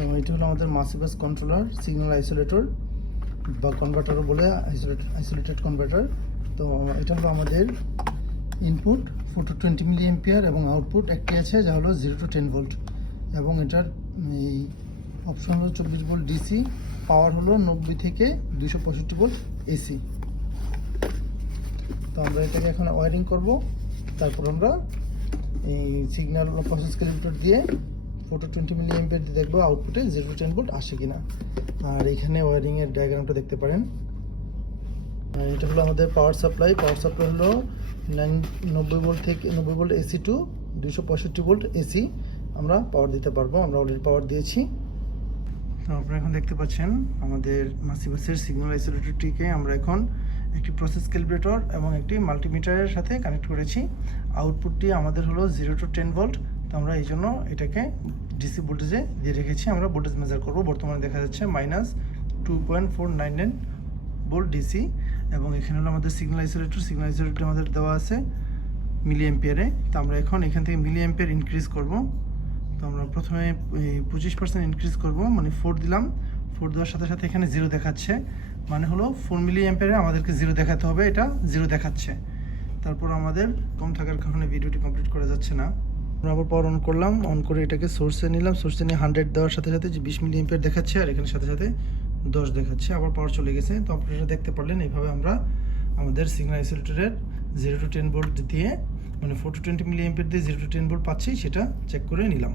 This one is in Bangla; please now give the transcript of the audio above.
তো এটা হলো আমাদের মাসিভাস কন্ট্রোলার সিগন্যাল আইসোলেটর বা কনভার্টারও বলে, আইসোলেটেড কনভার্টার। তো এটা হলো আমাদের ইনপুট 420 মিলি এম্পিয়ার এবং আউটপুট একটি আছে যা হলো 0 to 10 ভোল্ট, এবং এটার এই অপশন হলো 24 ভোল্ট ডিসি, পাওয়ার হলো 90 থেকে 265 ভোল্ট এসি। তো আমরা এটাকে এখন ওয়্যারিং করব, তারপর আমরা এই সিগন্যাল প্রসেস ক্যালিব্রেটর দিয়ে 420 মিলি এম্পিয়ার দিয়ে দেখবো আউটপুটে 0 to 10 ভোল্ট আসে কিনা। আর এখানে ওয়্যারিংয়ের ডায়াগ্রামটা দেখতে পারেন। এটা হলো আমাদের পাওয়ার সাপ্লাই হলো 90 ভোল্ট থেকে 90 volt AC to 265 volt AC আমরা পাওয়ার দিতে পারবো। আমরা অলরেডি পাওয়ার দিয়েছি। তো আপনারা এখন দেখতে পাচ্ছেন আমাদের মাসিভাসের সিগন্যাল আইসোলেটরটিকে আমরা এখন একটি প্রসেস ক্যালিব্রেটর এবং একটি মাল্টিমিটারের সাথে কানেক্ট করেছি। আউটপুটটি আমাদের হলো 0 to 10 ভোল্ট। তো আমরা এই জন্য এটাকে ডিসি ভোল্টেজে দিয়ে রেখেছি। আমরা ভোল্টেজ মেজার করব। বর্তমানে দেখা যাচ্ছে -2.499 ভোল্ট ডিসি, এবং এখানে হলো আমাদের সিগন্যাল আইসোলেটর আমাদের দেওয়া আছে মিলি এম্পিয়ারে। তো আমরা এখন এখান থেকে মিলি এম্পিয়ার ইনক্রিজ করব। তো আমরা প্রথমে 25% ইনক্রিজ করব, মানে 4 দিলাম। 4 দেওয়ার সাথে সাথে এখানে 0 দেখাচ্ছে, মানে হলো 4 মিলি এম্পিয়ারে আমাদেরকে 0 দেখাতে হবে, এটা 0 দেখাচ্ছে। তারপর আমাদের কম থাকার কারণে ভিডিওটি কমপ্লিট করা যাচ্ছে না। আমরা আবার পাওয়ার অন করলাম, অন করে এটাকে সোর্সে নিলাম। সোর্সে নিয়ে 100 দেওয়ার সাথে সাথে যে 20 মিলি এম্পিয়ার দেখাচ্ছে, আর এখানে সাথে সাথে 10 দেখাচ্ছে, আবার পাওয়ার চলে গেছে। তো আপনারা দেখতে পারলেন এইভাবে আমরা আমাদের সিগন্যাল আইসোলেটরের 0 to 10 ভোল্ট দিয়ে, মানে 420 মিলি এম্পিয়ার দিয়ে 0 to 10 ভোল্ট পাচ্ছি সেটা চেক করে নিলাম।